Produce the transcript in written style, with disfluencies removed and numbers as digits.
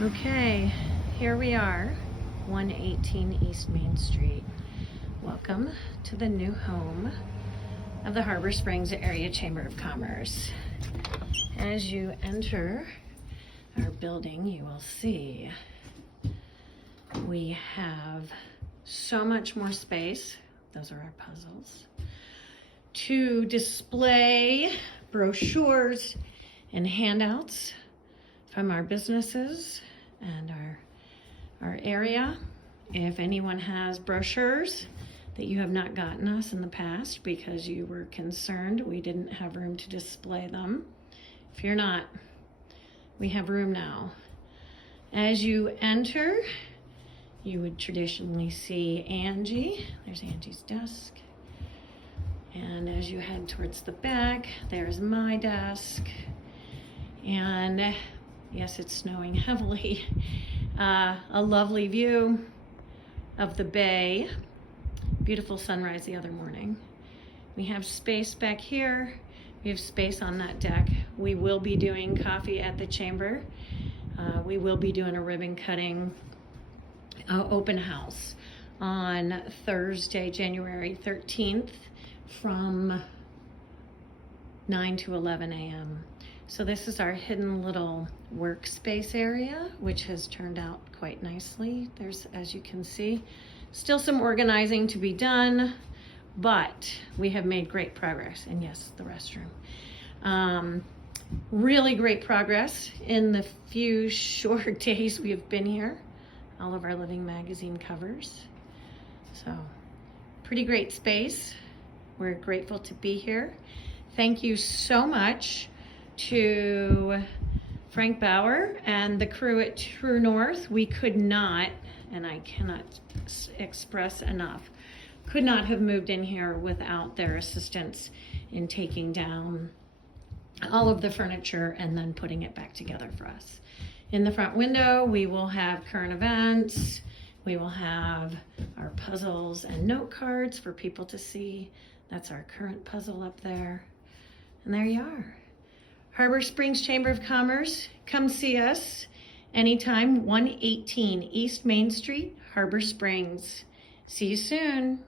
Okay, here we are, 118 East Main Street. Welcome to the new home of the Harbor Springs Area Chamber of Commerce. As you enter our building, you will see we have so much more space. Those are our puzzles. To display brochures and handouts from our businesses and our area. If anyone has brochures that you have not gotten us in the past because you were concerned we didn't have room to display them, fear not, we have room now. As you enter, you would traditionally see Angie. There's Angie's desk. And as you head towards the back, there's my desk. And yes, it's snowing heavily. A lovely view of the bay. Beautiful sunrise the other morning. We have space back here. We have space on that deck. We will be doing coffee at the chamber. We will be doing a ribbon cutting open house on Thursday, January 13th from 9 to 11 a.m. So this is our hidden little workspace area, which has turned out quite nicely. There's, as you can see, still some organizing to be done, but we have made great progress. And yes, the restroom. Really great progress in the few short days we have been here. All of our Living Magazine covers. So, pretty great space. We're grateful to be here. Thank you so much to Frank Bauer and the crew at True North. We could not, and I cannot express enough, could not have moved in here without their assistance in taking down all of the furniture and then putting it back together for us. In the front window, we will have current events. We will have our puzzles and note cards for people to see. That's our current puzzle up there. And there you are. Harbor Springs Chamber of Commerce, come see us anytime, 118 East Main Street, Harbor Springs. See you soon.